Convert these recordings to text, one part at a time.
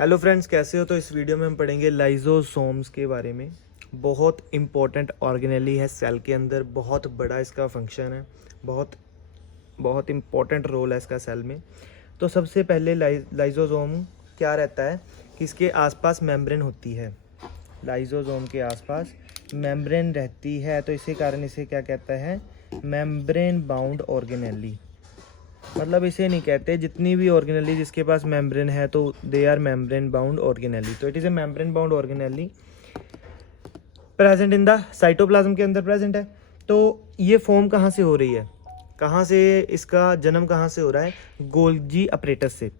Hello friends, कैसे हो? तो इस वीडियो में हम पढ़ेंगे लाइजोसोम्स के बारे में। बहुत इंपॉर्टेंट ऑर्गेनेली है सेल के अंदर, बहुत बड़ा इसका फंक्शन है, बहुत बहुत इंपॉर्टेंट रोल है इसका सेल में। तो सबसे पहले लाइजोसोम क्या रहता है कि इसके आसपास मेम्ब्रेन होती है। लाइजोसोम के आसपास मेम्ब्रेन रहती है, तो इसी कारण इसे क्या कहता है? Membrane bound organelle. मतलब इसे नहीं कहते, जितनी भी ऑर्गेनेली जिसके पास मेम्ब्रेन है तो they are membrane bound organelle. तो it is a membrane bound organelle present in the cytoplasm के अंदर प्रेजेंट है। तो ये फॉर्म कहाँ से हो रही है, कहाँ से इसका जन्म कहाँ से हो रहा है? गोल्जी अपरेटस से।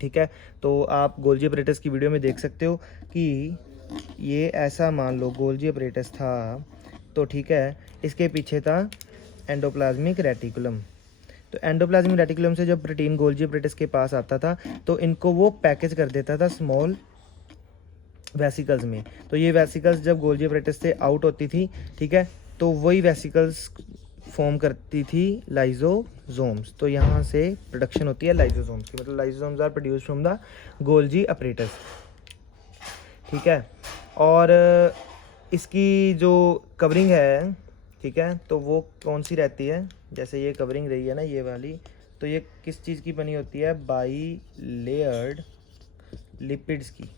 ठीक है, तो आप गोल्जी अपरेटस की वीडियो में देख सकते हो कि ये ऐसा मान लो गोल्जी अपरेटस था, तो ठीक है, इसके पीछे था एंडोप्लाज्मिक रेटिकुलम। तो एंडोप्लाज्मिक रेटिकुलम से जब प्रोटीन गोल्जी अपरेटस के पास आता था तो इनको वो पैकेज कर देता था स्मॉल वेसिकल्स में। तो ये वेसिकल्स जब गोल्जी अपरेटस से आउट होती थी, ठीक है, तो वही वेसिकल्स फॉर्म करती थी लाइजोसोम्स। तो यहाँ से प्रोडक्शन होती है लाइजोसोम्स की, मतलब lysosomes are produced from the Golgi apparatus. ठीक है, और इसकी जो कवरिंग है, ठीक है, तो वो कौन सी रहती है? जैसे ये कवरिंग रही है ना, ये वाली, तो ये किस चीज़ की बनी होती है? बाई लेयर्ड लिपिड्स की।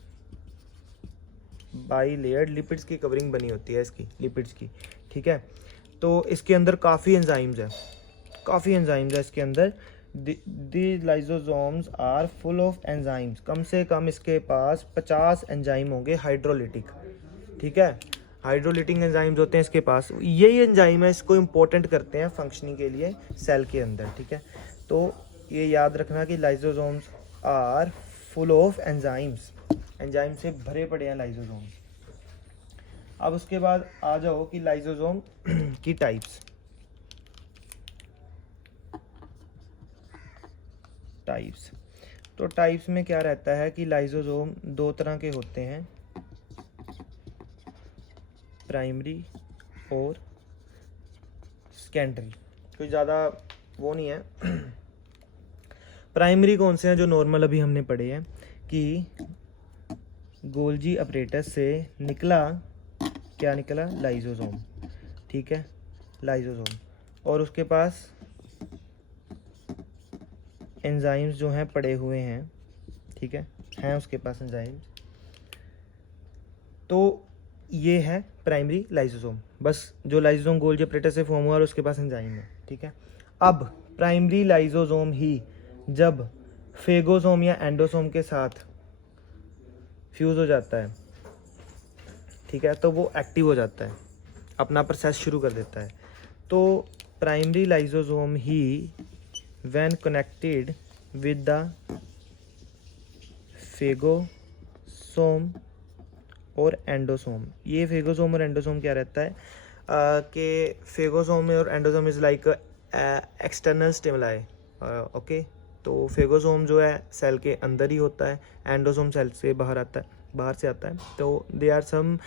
बाई लेयर्ड लिपिड्स की कवरिंग बनी होती है इसकी, लिपिड्स की। ठीक है, तो इसके अंदर काफ़ी एंजाइम्स है, काफ़ी एंजाइम्स है इसके अंदर। The lysosomes are full of enzymes. कम से कम इसके पास 50 एंजाइम होंगे हाइड्रोलिटिक। ठीक है, हाइड्रोलिटिक एंजाइम्स होते हैं इसके पास। यही एंजाइम है, इसको इम्पोर्टेंट करते हैं फंक्शनिंग के लिए सेल के अंदर। ठीक है, तो ये याद रखना कि lysosomes are full of enzymes. Enzyme से भरे पड़े हैं लाइजोसोम्स। अब उसके बाद आ जाओ कि लाइजोसोम की टाइप्स। तो टाइप्स में क्या रहता है कि लाइजोसोम दो तरह के होते हैं, प्राइमरी और सेकेंडरी। कोई ज़्यादा वो नहीं है। प्राइमरी कौन से हैं? जो नॉर्मल अभी हमने पढ़े हैं कि गोल्जी अपरेटस से निकला, क्या निकला? लाइजोसोम। ठीक है, लाइजोसोम, और उसके पास एंजाइम्स जो हैं पड़े हुए हैं। ठीक है, हैं उसके पास एंजाइम्स। तो ये है प्राइमरी लाइसोसोम। बस जो लाइसोसोम गोल्जी अपरेटस से फॉर्म हुआ और उसके पास एंजाइम है। ठीक है, अब प्राइमरी लाइसोसोम ही जब फेगोसोम या एंडोसोम के साथ फ्यूज हो जाता है, ठीक है, तो वो एक्टिव हो जाता है, अपना प्रोसेस शुरू कर देता है। तो primary lysosome he when connected with the phagosome और एंडोसोम। ये फेगोसोम और एंडोसोम क्या रहता है कि फेगोसोम और endosome is like external stimuli. Okay, तो फेगोसोम जो है सेल के अंदर ही होता है, एंडोसोम सेल से बाहर आता है, बाहर से आता है। तो they are some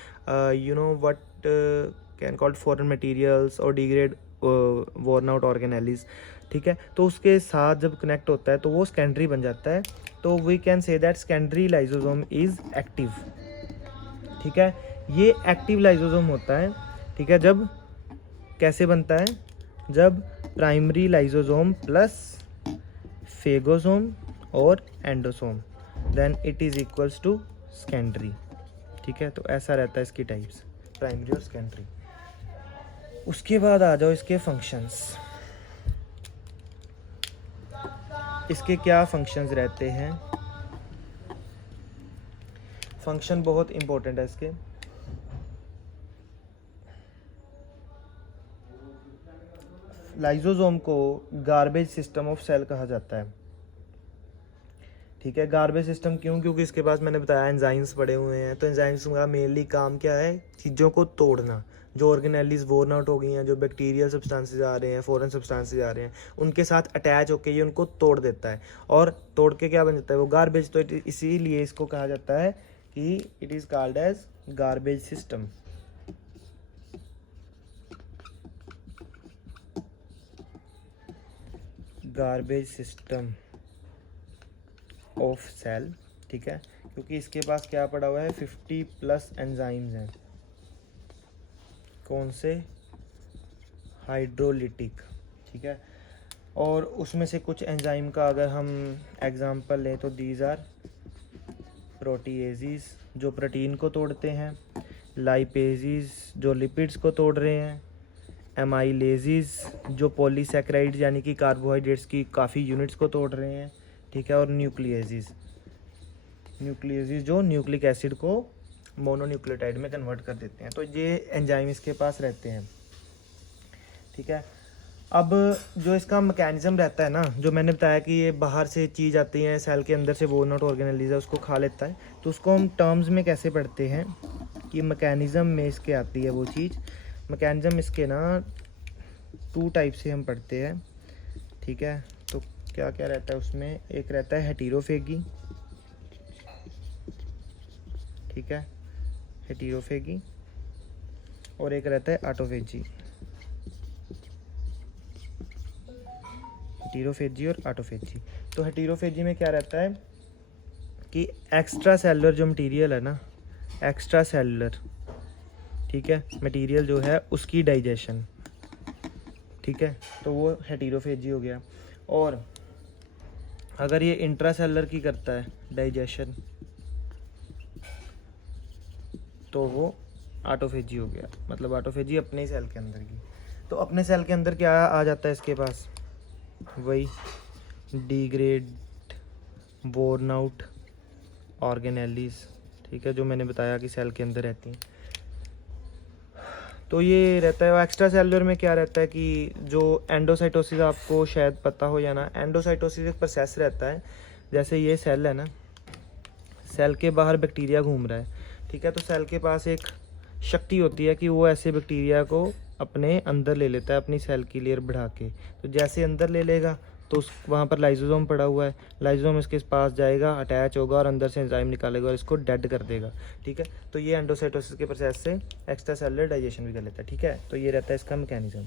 you know what can called foreign materials और डिग्रेड वॉर्न आउट ऑर्गेनेलीज। ठीक है, तो उसके साथ जब कनेक्ट होता है तो वो सेकेंडरी बन जाता है। तो we can say that secondary lysosome is active. ठीक है, ये एक्टिव लाइसोसोम होता है। ठीक है, जब कैसे बनता है? जब प्राइमरी लाइसोसोम प्लस फेगोसोम और endosome, then it is equals to secondary. ठीक है, तो ऐसा रहता है इसकी टाइप्स, प्राइमरी और सेकेंडरी। उसके बाद आ जाओ इसके फंक्शंस। इसके क्या फंक्शंस रहते हैं? फंक्शन बहुत इंपॉर्टेंट है इसके। लाइसोसोम को गार्बेज सिस्टम ऑफ सेल कहा जाता है। ठीक है, गार्बेज सिस्टम क्यों? क्योंकि इसके पास मैंने बताया एंजाइम्स पड़े हुए हैं। तो एंजाइम्स का मेनली काम क्या है? चीज़ों को तोड़ना। जो ऑर्गेनेलीज वोर्न आउट हो गई हैं, जो बैक्टीरियल सब्सटेंसेस आ रहे हैं, फॉरेन सब्सटेंसेस आ रहे हैं, उनके साथ अटैच होकर ये उनको तोड़ देता है, और तोड़ के क्या बन जाता है? वो गार्बेज। तो इसीलिए इसको कहा जाता है कि it is called as garbage system. Garbage system of cell ठीक है, क्योंकि इसके पास क्या पड़ा हुआ है, 50+ एंजाइम्स हैं। कौन से? हाइड्रोलिटिक, ठीक है। और उसमें से कुछ एंजाइम का अगर हम एग्जांपल लें तो दीज आर प्रोटीएजेस जो प्रोटीन को तोड़ते हैं, लाइपेजेस जो लिपिड्स को तोड़ रहे हैं, एमाइलेजेस जो पॉलीसैकेराइड्स यानी कि कार्बोहाइड्रेट्स की काफ़ी यूनिट्स को तोड़ रहे हैं, ठीक है। और न्यूक्लियेजेस जो न्यूक्लिक एसिड को मोनोन्यूक्लियोटाइड में कन्वर्ट कर देते हैं। तो ये एंजाइम इसके पास रहते हैं, ठीक है। अब जो इसका मैकेनिज़्म रहता है ना, जो मैंने बताया कि ये बाहर से चीज़ आती है, सेल के अंदर से वोर्न आउट ऑर्गेनेलिज़ है उसको खा लेता है, तो उसको हम टर्म्स में कैसे पढ़ते हैं कि मैकेनिज़्म में इसके आती है वो चीज़। मैकेनिज़्म इसके ना 2 टाइप से हम पढ़ते हैं, ठीक है। तो क्या क्या रहता है उसमें, एक रहता है हेटेरोफेगी, ठीक है, हेटेरोफेगी, और एक रहता है ऑटोफेजी। हेटेरोफेजी और ऑटोफेजी। तो हेटेरोफेजी में क्या रहता है कि एक्स्ट्रा सेलुलर जो मटेरियल है ना, एक्स्ट्रा सेलुलर, ठीक है, मटेरियल जो है उसकी डाइजेशन, ठीक है, तो वो हेटेरोफेजी हो गया। और अगर ये इंट्रा सेलुलर की करता है डाइजेशन तो वो ऑटोफेजी हो गया, मतलब ऑटोफेजी अपने ही सेल के अंदर की। तो अपने सेल के अंदर क्या आ जाता है इसके पास, वही डिग्रेड वोर्न आउट ऑर्गेनेलीज, ठीक है, जो मैंने बताया कि सेल के अंदर रहती हैं। तो ये रहता है। एक्स्ट्रा सेलुलर में क्या रहता है कि जो एंडोसाइटोसिस, आपको शायद पता हो या ना, एंडोसाइटोसिस एक प्रोसेस रहता है। जैसे ये सेल है ना, सेल के बाहर बैक्टीरिया घूम रहा है, ठीक है, तो सेल के पास एक शक्ति होती है कि वो ऐसे बैक्टीरिया को अपने अंदर ले लेता है, अपनी सेल की लेयर बढ़ा के। तो जैसे अंदर ले लेगा तो उस वहाँ पर लाइसोसोम पड़ा हुआ है, लाइसोसोम इसके पास जाएगा, अटैच होगा और अंदर से एंजाइम निकालेगा और इसको डेड कर देगा, ठीक है। तो ये एंडोसाइटोसिस के प्रोसेस से एक्स्ट्रा सेलुलर डाइजेशन भी कर लेता है, ठीक है। तो ये रहता है इसका मैकेनिज्म।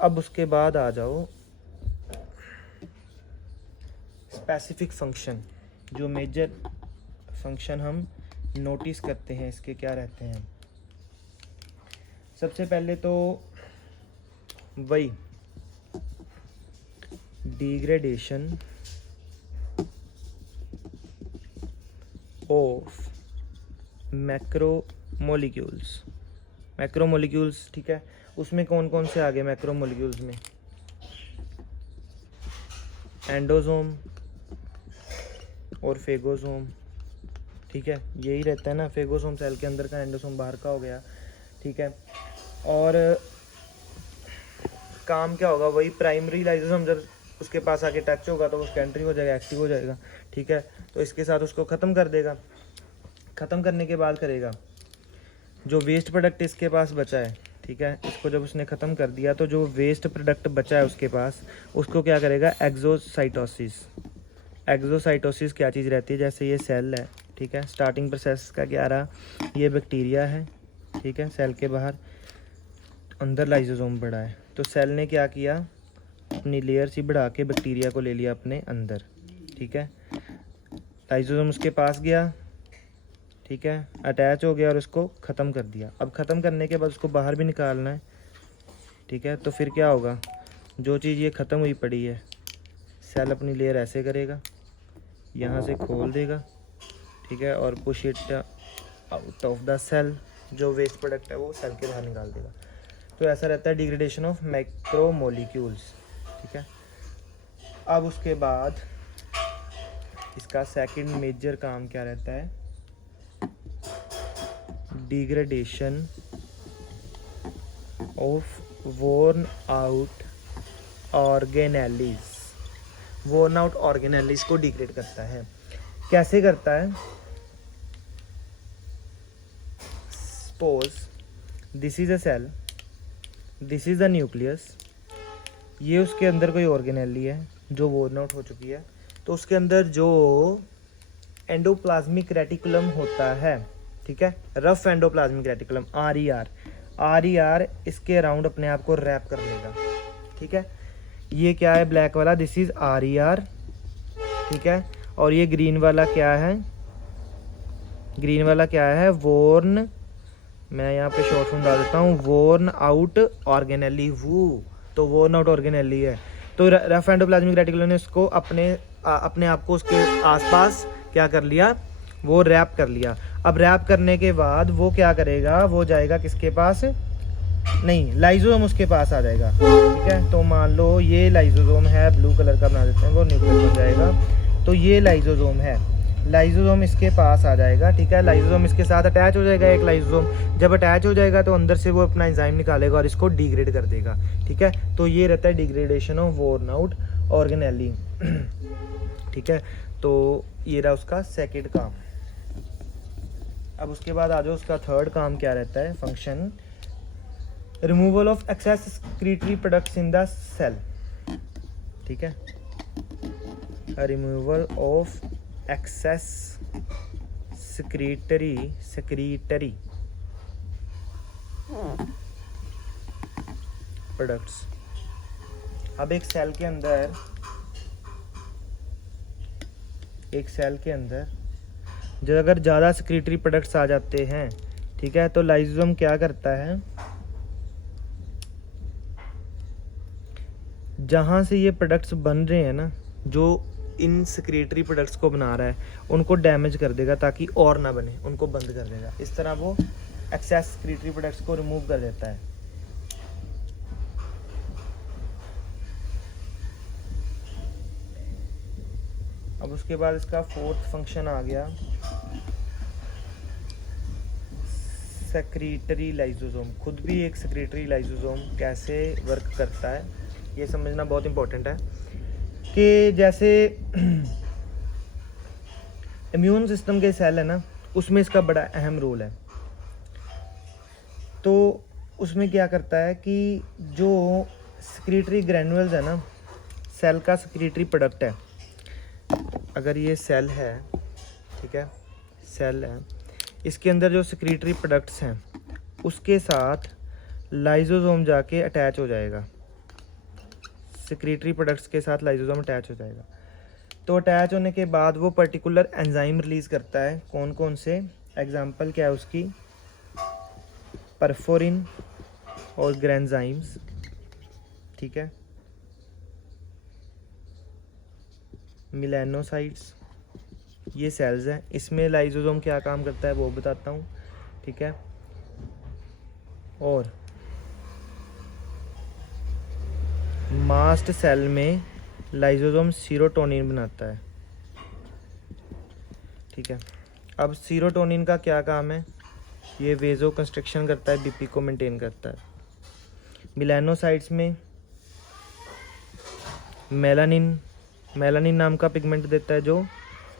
अब उसके बाद आ जाओ स्पेसिफिक फंक्शन, जो मेजर फंक्शन हम नोटिस करते हैं इसके क्या रहते हैं। सबसे पहले तो वही डिग्रेडेशन ऑफ मैक्रोमोलिक्यूल्स, ठीक है। उसमें कौन कौन से आ गए मैक्रोमोलिक्यूल्स में, एंडोसोम और फेगोसोम, ठीक है, यही रहता है ना, फेगोसोम सेल के अंदर का, एंडोसोम बाहर का हो गया, ठीक है। और काम क्या होगा, वही प्राइमरी लाइसोसोम जब उसके पास आके टच होगा तो वो सेकेंडरी हो जाएगा, एक्टिव हो जाएगा, ठीक है। तो इसके साथ उसको ख़त्म कर देगा। ख़त्म करने के बाद करेगा जो वेस्ट प्रोडक्ट इसके पास बचा है, ठीक है, इसको जब उसने ख़त्म कर दिया तो जो वेस्ट प्रोडक्ट बचा है उसके पास, उसको क्या करेगा, एग्जोसाइटोसिस क्या चीज़ रहती है, जैसे ये सेल है, ठीक है, स्टार्टिंग प्रोसेस का क्या रहा, ये बैक्टीरिया है, ठीक है, सेल के बाहर, अंदर लाइसोसोम पड़ा है, तो सेल ने क्या किया, अपनी लेयर सी बढ़ा के बैक्टीरिया को ले लिया अपने अंदर, ठीक है। लाइसोसोम उसके पास गया, ठीक है, अटैच हो गया और उसको ख़त्म कर दिया। अब ख़त्म करने के बाद उसको बाहर भी निकालना है, ठीक है। तो फिर क्या होगा, जो चीज़ ये ख़त्म हुई पड़ी है, सेल अपनी लेयर ऐसे करेगा, यहाँ से खोल देगा, ठीक है, और push it out of the cell, जो वेस्ट प्रोडक्ट है वो सेल के बाहर निकाल देगा। तो ऐसा रहता है डिग्रेडेशन ऑफ मैक्रोमोलिक्यूल्स, ठीक है। अब उसके बाद इसका सेकंड मेजर काम क्या रहता है, degradation of worn out organelles. Worn out organelles को डिग्रेड करता है। कैसे करता है, suppose this is a cell, this is the nucleus, ये उसके अंदर कोई ऑर्गेनेली है जो वोर्न आउट हो चुकी है, तो उसके अंदर जो एंडोप्लाज्मिक रेटिकुलम होता है, ठीक है, रफ एंडोप्लाज्मिक रेटिकुलम, RER इसके अराउंड अपने आप को रैप कर लेगा, ठीक है। ये क्या है, ब्लैक वाला, दिस इज RER, ठीक है। और ये ग्रीन वाला क्या है, ग्रीन वाला क्या है, वोर्न, मैं यहाँ पे शॉर्ट फॉर्म डाल देता हूँ, वोर्न आउट ऑर्गेनेली वू, तो वोर्न आउट ऑर्गेनेली है। तो रफ एंडोप्लाज्मिक रेटिकुलम ने उसको अपने आप को उसके आसपास क्या कर लिया, वो रैप कर लिया। अब रैप करने के बाद वो क्या करेगा, वो जाएगा किसके पास, नहीं लाइजोसोम उसके पास आ जाएगा, ठीक है। तो मान लो ये लाइजोसोम है, ब्लू कलर का बना देते हैं, वो न्यूक्लियस बन जाएगा। तो ये लाइजोसोम है, लाइजोसोम इसके पास आ जाएगा, ठीक है। लाइजोसोम इसके साथ अटैच हो जाएगा, एक लाइजोसोम जब अटैच हो जाएगा तो अंदर से वो अपना एंजाइम निकालेगा और इसको डिग्रेड कर देगा, ठीक है। तो ये रहता है degradation of worn out organelle, ठीक है। तो ये रहा उसका सेकंड काम। अब उसके बाद आ जाओ उसका थर्ड काम क्या रहता है, function, removal of excess excretory products in the cell, ठीक है। Removal of excess secretory products. अब एक सेल के अंदर जब अगर ज़्यादा सेक्रेटरी प्रोडक्ट्स आ जाते हैं, ठीक है, तो लाइसोसोम क्या करता है, जहाँ से ये प्रोडक्ट्स बन रहे हैं ना, जो इन सेक्रेटरी प्रोडक्ट्स को बना रहा है, उनको डैमेज कर देगा ताकि और ना बने, उनको बंद कर देगा। इस तरह वो एक्सेस सेक्रेटरी प्रोडक्ट्स को रिमूव कर देता है। अब उसके बाद इसका फोर्थ फंक्शन आ गया, सेक्रेटरी लाइसोसोम। खुद भी एक सेक्रेटरी लाइसोसोम कैसे वर्क करता है ये समझना बहुत इंपॉर्टेंट है, कि जैसे इम्यून सिस्टम के सेल है ना, उसमें इसका बड़ा अहम रोल है। तो उसमें क्या करता है कि जो सेक्रेटरी ग्रैन्युल्स है ना, सेल का सेक्रेटरी प्रोडक्ट है, अगर ये सेल है, ठीक है, सेल है, इसके अंदर जो सेक्रेटरी प्रोडक्ट्स हैं उसके साथ लाइसोसोम जाके अटैच हो जाएगा, सेक्रेटरी प्रोडक्ट्स के साथ लाइसोसोम अटैच हो जाएगा। तो अटैच होने के बाद वो पर्टिकुलर एंजाइम रिलीज़ करता है, कौन कौन से, एग्जांपल क्या है उसकी, परफोरिन और ग्रेन्जाइम्स, ठीक है, मिलेनोसाइट्स, ये सेल्स हैं। इसमें लाइसोसोम क्या काम करता है वो बताता हूँ, ठीक है। और मास्ट सेल में लाइसोसोम सीरोटोनिन बनाता है, ठीक है। अब सीरोटोनिन का क्या काम है, ये वेजो कंस्ट्रक्शन करता है, बीपी को मेंटेन करता है। मिलेनोसाइट्स में मेलानिन नाम का पिगमेंट देता है, जो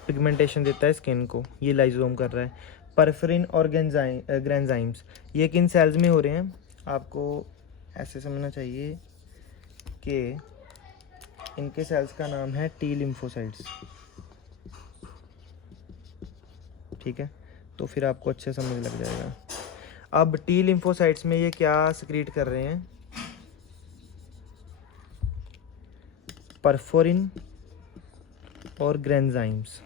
पिगमेंटेशन देता है स्किन को, ये लाइसोसोम कर रहा है। परफरिन और ग्रेन्जाइम्स, ये किन सेल्स में हो रहे हैं, आपको ऐसे समझना चाहिए कि इनके सेल्स का नाम है टी लिम्फोसाइट्स, ठीक है। तो फिर आपको अच्छे समझ लग जाएगा। अब टी लिम्फोसाइट्स में ये क्या सेक्रेट कर रहे हैं, परफोरिन और ग्रेन्जाइम्स,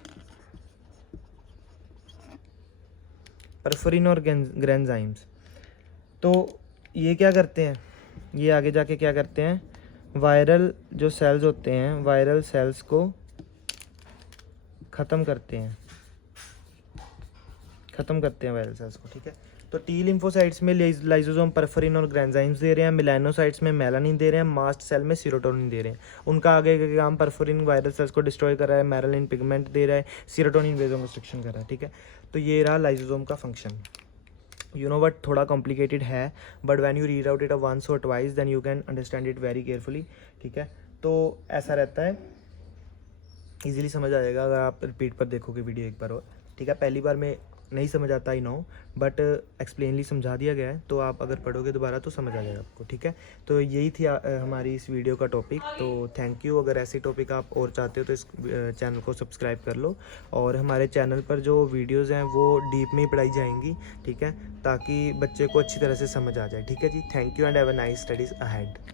परफोरिन और ग्रेन्जाइम्स। तो ये क्या करते हैं, ये आगे जाके क्या करते हैं, वायरल जो सेल्स होते हैं, वायरल सेल्स को ख़त्म करते हैं वायरल सेल्स को, ठीक है। तो टी लिम्फोसाइट्स में लाइसोसोम, परफरिन और ग्रेन्जाइम्स दे रहे हैं, मिलेनोसाइट्स में मेलानिन दे रहे हैं, मास्ट सेल में सीरोटोनिन दे रहे हैं। उनका आगे का काम, परफरिन वायरल सेल्स को डिस्ट्रॉय कर रहा है, मेलानिन पिगमेंट दे रहा है, सीरोटोनिन वेजो कंस्ट्रक्शन कर रहा है, ठीक है। तो ये रहा लाइसोसोम का फंक्शन। यू नो बट थोड़ा कॉम्प्लिकेटेड है, but when you read out it once or twice then you can understand it very carefully, ठीक है। तो ऐसा रहता है, इजीली समझ आ जाएगा अगर आप रिपीट पर देखोगे वीडियो एक बार और, ठीक है। पहली बार में नहीं समझ आता, आई नो, बट एक्सप्लेनली समझा दिया गया है, तो आप अगर पढ़ोगे दोबारा तो समझ आ जाएगा आपको, ठीक है। तो यही थी हमारी इस वीडियो का टॉपिक। तो थैंक यू। अगर ऐसे टॉपिक आप और चाहते हो तो इस चैनल को सब्सक्राइब कर लो, और हमारे चैनल पर जो वीडियोज़ हैं वो डीप में ही पढ़ाई जाएंगी, ठीक है, ताकि बच्चे को अच्छी तरह से समझ आ जाए, ठीक है जी। Thank you and have a nice studies ahead.